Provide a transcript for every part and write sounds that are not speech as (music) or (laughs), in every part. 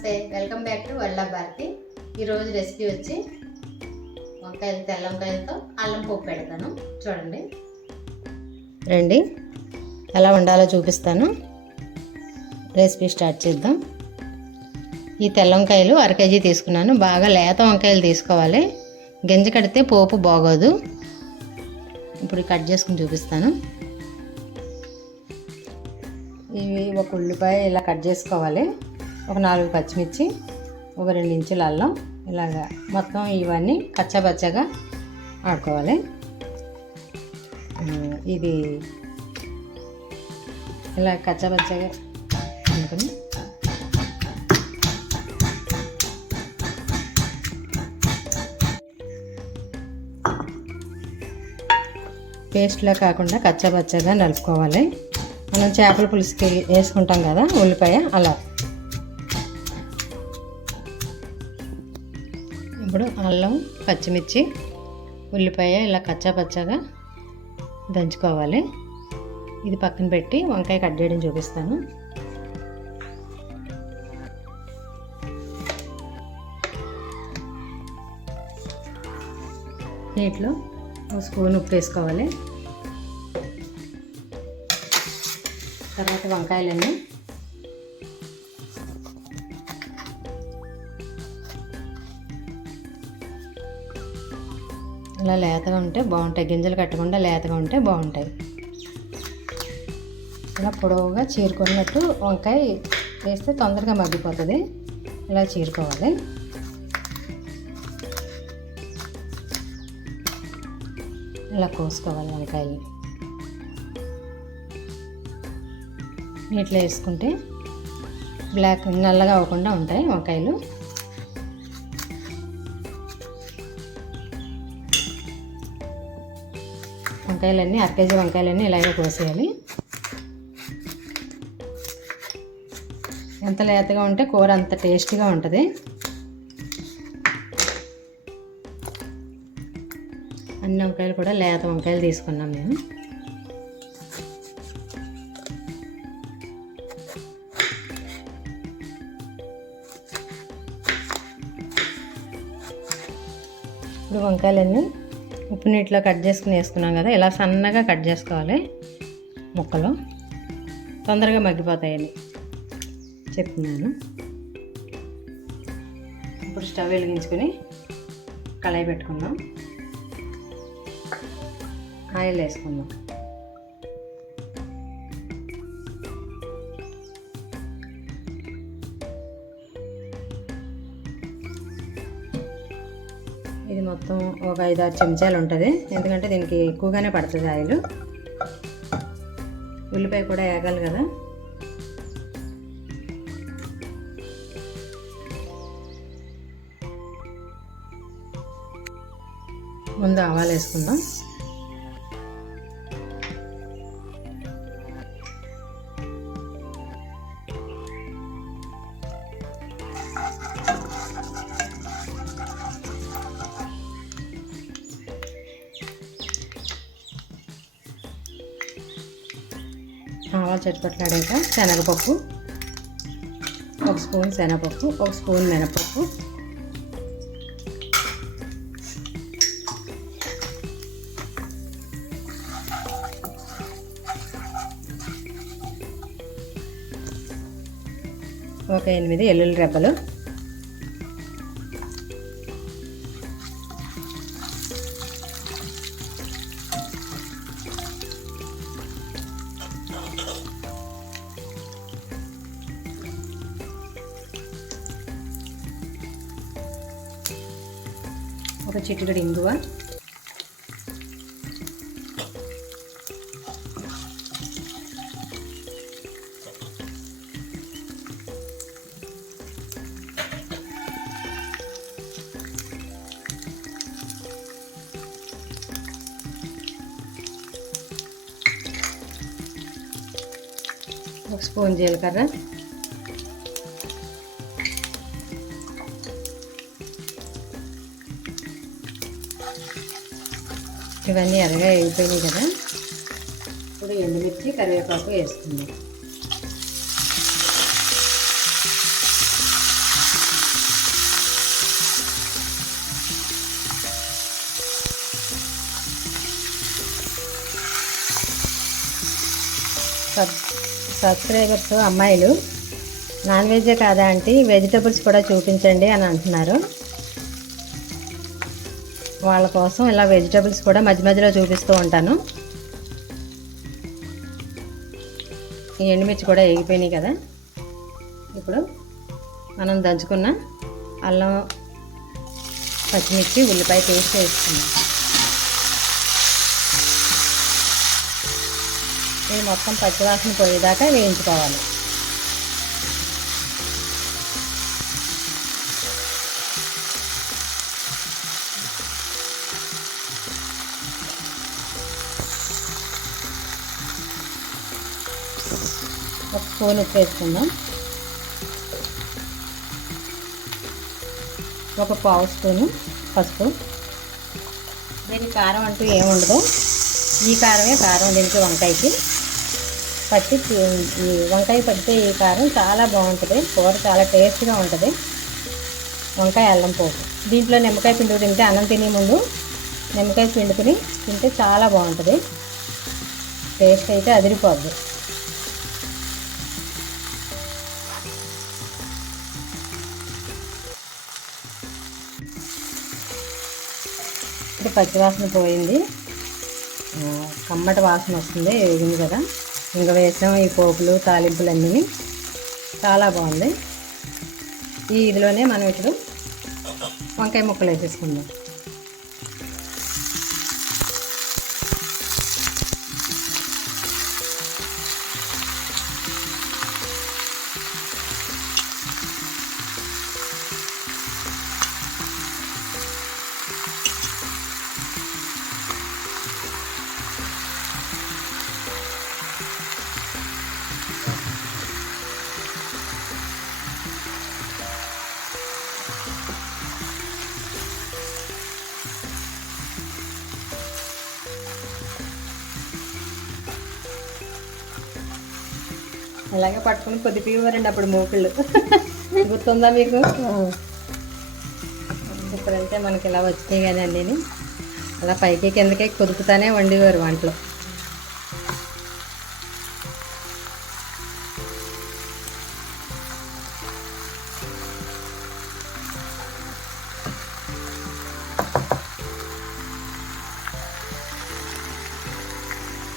నమస్తే welcome back to వల్ల భారతి. ఈరోజు రెసిపీ వచ్చి వంకాయలు తెల్ల వంకాయలతో అల్లం పోపు పెడతాను. చూడండి. రండి. ఎలా వండాలో చూపిస్తాను. రెసిపీ స్టార్ట్ చేద్దాం. ఈ తెల్ల వంకాయలు అర కేజీ తీసుకున్నాను. బాగా లేత వంకాయలు తీసుకోవాలి. గింజ కడితే పోపు బాగోదు. ఇప్పుడు కట్ చేసుకుని చూపిస్తాను. ఇవి ఒక ఉల్లిపాయ ఇలా కట్ చేసుకోవాలి. ఒక నాలుగు పచ్చిమిర్చి ఒక రెండు ఇంచుల అల్లం ఇలాగా మొత్తం ఇవన్నీ కచ్చబచ్చగా ఆడుకోవాలి. ఇది ఇలా కచ్చబచ్చగా అనుకుని పేస్ట్లా కాకుండా కచ్చబచ్చగా నలుపుకోవాలి. మనం చేపల పులుసుకి వేసుకుంటాం కదా ఉల్లిపాయ అలా. ఇప్పుడు అల్లం పచ్చిమిర్చి ఉల్లిపాయ ఇలా కచ్చా పచ్చగా దంచుకోవాలి. ఇది పక్కన పెట్టి వంకాయ కట్ చేయడం చూపిస్తాను. నీటిలో ఒక స్పూన్ ఉప్పు వేసుకోవాలి. తర్వాత వంకాయలన్నీ ఇలా లేతగా ఉంటే బాగుంటాయి. గింజలు కట్టకుండా లేతగా ఉంటే బాగుంటాయి. ఇలా పొడవుగా చీరుకున్నట్టు వంకాయ వేస్తే తొందరగా మగ్గిపోతుంది. ఇలా చీరుకోవాలి. ఇలా కోసుకోవాలి వంకాయలు నీటిలో వేసుకుంటే బ్లాక్ నల్లగా అవ్వకుండా ఉంటాయి వంకాయలు. వంకాయలన్నీ అర కేజీ వంకాయలన్నీ ఇలాగే కోసేయాలి. ఎంత లేతగా ఉంటే కూర అంత టేస్టీగా ఉంటుంది. అన్ని వంకాయలు కూడా లేత వంకాయలు తీసుకున్నాం మేము. ఇప్పుడు వంకాయలన్నీ ఉప్పు నీటిలో కట్ చేసుకుని వేసుకున్నాం కదా ఇలా సన్నగా కట్ చేసుకోవాలి ముక్కలు. తొందరగా మగ్గిపోతాయని చెప్తున్నాను. ఇప్పుడు స్టవ్ వెలిగించుకొని కళాయి పెట్టుకుందాం. ఆయిల్ వేసుకుందాం. ఇది మొత్తం ఒక ఐదు ఆరు చెంచాలు ఉంటుంది. ఎందుకంటే దీనికి ఎక్కువగానే పడుతుంది ఆయిల్. ఉల్లిపాయ కూడా వేగాలి కదా. ముందు ఆవాలు వేసుకుందాం. ఆవాలు చట్టుపట్లాడాక శనగపప్పు ఒక స్పూన్ శనగపప్పు ఒక స్పూన్ మినపప్పు. ఒక ఎనిమిది ఎల్లుల్లి రెబ్బలు. ఒక చిటికెడు ఇంగువ. ఒక స్పూన్ జీలకర్ర. ఇవన్నీ ఎర్రగా వేగిపోయినాయి కదా. ఇప్పుడు ఎండుమిర్చి కరివేపాకు వేస్తుంది సబ్స్క్రైబర్స్ అమ్మాయిలు నాన్ వెజ్ కాదా అంటే వెజిటబుల్స్ కూడా చూపించండి అని అంటున్నారు. వాళ్ళ కోసం ఇలా వెజిటబుల్స్ కూడా మధ్య మధ్యలో చూపిస్తూ ఉంటాను. ఈ ఎండుమిర్చి కూడా వేగిపోయినాయి కదా. ఇప్పుడు మనం దంచుకున్న అల్లం పచ్చిమిర్చి ఉల్లిపాయ పేస్ట్ వేసుకున్నాం ఇది మొత్తం పచ్చివాసన పోయేదాకా వేయించుకోవాలి. ఒక స్పూన్ ఉప్పు వేసుకుందాం ఒక పావు స్పూను పసుపు. దీనికి కారం అంటూ ఏముండదు ఈ కారమే కారం దీనికి వంకాయకి. పట్టి ఈ వంకాయ పట్టితే ఈ కారం చాలా బాగుంటుంది. కూర చాలా టేస్ట్గా ఉంటుంది. వంకాయ అల్లం పోపు. దీంట్లో నిమ్మకాయ పిండి తింటే అన్నం తినే ముందు నిమ్మకాయ పిండుకుని తింటే చాలా బాగుంటుంది. టేస్ట్ అయితే అదిరిపోద్ది. ఇప్పుడు పచ్చివాసన పోయింది. కమ్మటి వాసన వస్తుంది వేగింది కదా. ఇంకా వేసాం ఈ పోపులు తాలింపులు అన్నీ చాలా బాగుంది. ఈ ఇదిలోనే మనం ఇప్పుడు వంకాయ ముక్కలు వేసేసుకుందాం. అలాగే పట్టుకుని కొద్దిపోయేవారండి అప్పుడు మూకిళ్ళు. గుర్తుందా మీకు? ఇప్పుడంటే మనకి ఇలా వచ్చినాయి కదండి అలా పైకి కిందకి కుదుపుతానే వండేవారు వంటలు.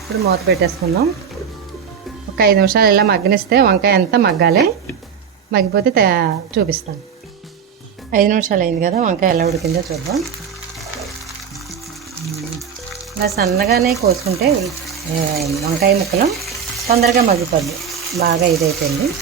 ఇప్పుడు మూత పెట్టేసుకుందాం. ఒక ఐదు నిమిషాలు ఇలా మగ్గనిస్తే వంకాయ అంతా మగ్గాలి. మగ్గిపోతే తే- చూపిస్తాను. ఐదు నిమిషాలు అయింది కదా వంకాయ ఎలా ఉడికిందో చూద్దాం. ఇలా సన్నగానే కోసుకుంటే వంకాయ ముక్కలు తొందరగా మగ్గిపోద్ది. బాగా ఇదైపోయింది.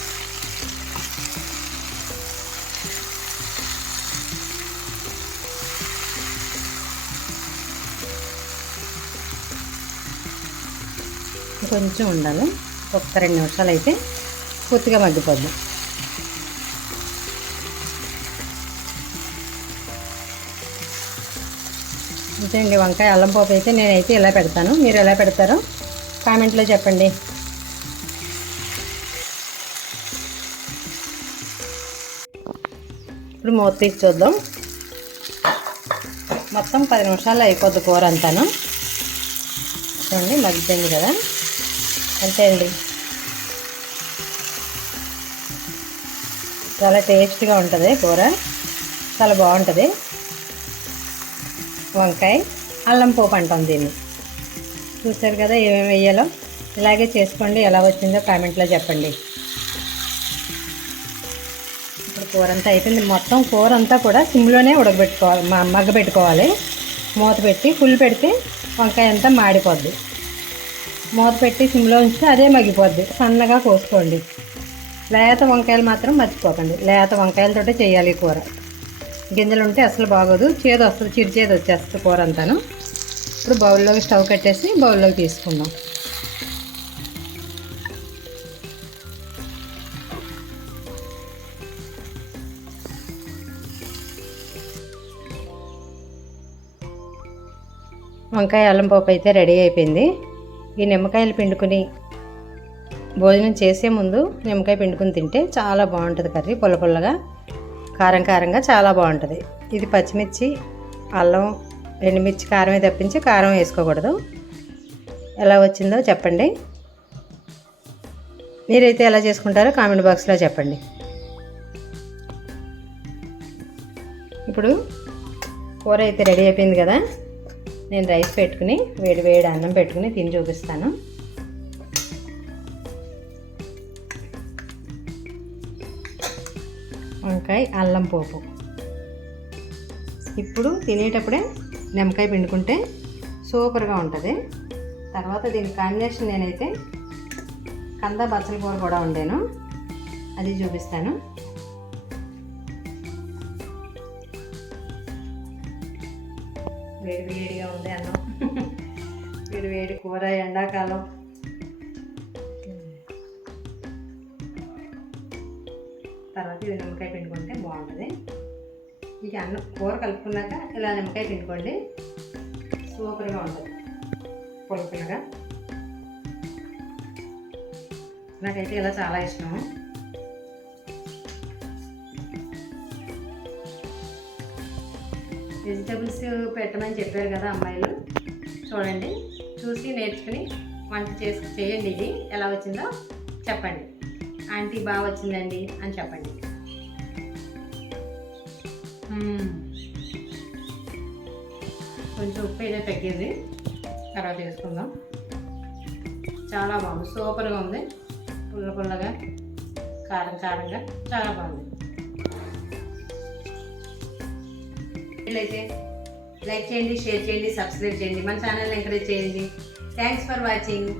కొంచెం ఉండాలి. ఒక్క రెండు నిమిషాలు అయితే పూర్తిగా మగ్గిపోద్ది. అంతే అండి వంకాయ అల్లం పోపు అయితే నేనైతే ఇలా పెడతాను. మీరు ఎలా పెడతారో కామెంట్లో చెప్పండి. ఇప్పుడు మూత తీసి చూద్దాం. మొత్తం పది నిమిషాలు అయిపోద్ది కూర అంతాను. చూడండి మగ్గుతుంది కదా. అంతే అండి. చాలా టేస్ట్గా ఉంటుంది కూర. చాలా బాగుంటుంది. వంకాయ అల్లం పోపు అంటాం దీన్ని. చూసారు కదా ఏమేమి వేయాలో? ఇలాగే చేసుకోండి ఎలా వచ్చిందో కామెంట్లో చెప్పండి. ఇప్పుడు కూర అంతా అయిపోయింది. మొత్తం కూర అంతా కూడా సిమ్లోనే ఉడకబెట్టుకోవాలి మగ్గబెట్టుకోవాలి. మూత పెట్టి ఫుల్ పెడితే వంకాయ అంతా మాడిపోద్ది. మూత పెట్టి సిమ్లో ఉంచితే అదే మగ్గిపోద్ది. సన్నగా కోసుకోండి. లేత వంకాయలు మాత్రం మర్చిపోకండి. లేత వంకాయలతోటే చేయాలి కూర. గింజలు ఉంటే అసలు బాగోదు. చేదు వస్తుంది చిరు చేదు వచ్చేస్తుంది కూర అంతాను. ఇప్పుడు బౌల్లోకి స్టవ్ కట్టేసి బౌల్లోకి తీసుకుందాం. వంకాయ అల్లం పోపు అయితే రెడీ అయిపోయింది. ఈ నిమ్మకాయలు పిండుకుని భోజనం చేసే ముందు నిమ్మకాయ పిండుకుని తింటే చాలా బాగుంటుంది కర్రీ పుల్ల పుల్లగా కారం కారంగా చాలా బాగుంటుంది. ఇది పచ్చిమిర్చి అల్లం ఎండుమిర్చి కారమే తప్పించి కారం వేసుకోకూడదు. ఎలా వచ్చిందో చెప్పండి. మీరైతే ఎలా చేసుకుంటారో కామెంట్ బాక్స్లో చెప్పండి. ఇప్పుడు కూర అయితే రెడీ అయిపోయింది కదా. నేను రైస్ పెట్టుకుని వేడి వేడి అన్నం పెట్టుకుని తిని చూపిస్తాను. వంకాయ అల్లం పోపు. ఇప్పుడు తినేటప్పుడే నిమ్మకాయ పిండుకుంటే సూపర్గా ఉంటుంది. తర్వాత దీని కాంబినేషన్ నేనైతే కంద బచ్చల కూర కూడా వండాను. అది చూపిస్తాను. వేడి వేడిగా ఉంది అన్నం. (laughs) వేడి వేడి కూర ఎండాకాలం. తర్వాత ఇది నిమ్మకాయ పిండుకుంటే బాగుంటుంది. ఇక అన్నం కూర కలుపుకున్నాక ఇలా నిమ్మకాయ పిండుకోండి సూపర్గా ఉంటుంది. పులుపులుగా. నాకైతే ఇలా చాలా ఇష్టం. వెజిటబుల్స్ పెట్టమని చెప్పారు కదా అమ్మాయిలు. చూడండి చూసి నేర్చుకుని వంట చేసి చేయండి ఇది. ఎలా వచ్చిందో చెప్పండి. ఆంటీ బాగా వచ్చిందండి అని చెప్పండి. కొంచెం ఉప్పు అయితే తగ్గింది. తర్వాత వేసుకుందాం. చాలా బాగుంది. సూపర్గా ఉంది. పుల్ల పుల్లగా కారం కారంగా చాలా బాగుంది. అయితే లైక్ చేయండి షేర్ చేయండి సబ్స్క్రైబ్ చేయండి. మన ఛానల్ ఎంకరేజ్ చేయండి. Thanks for watching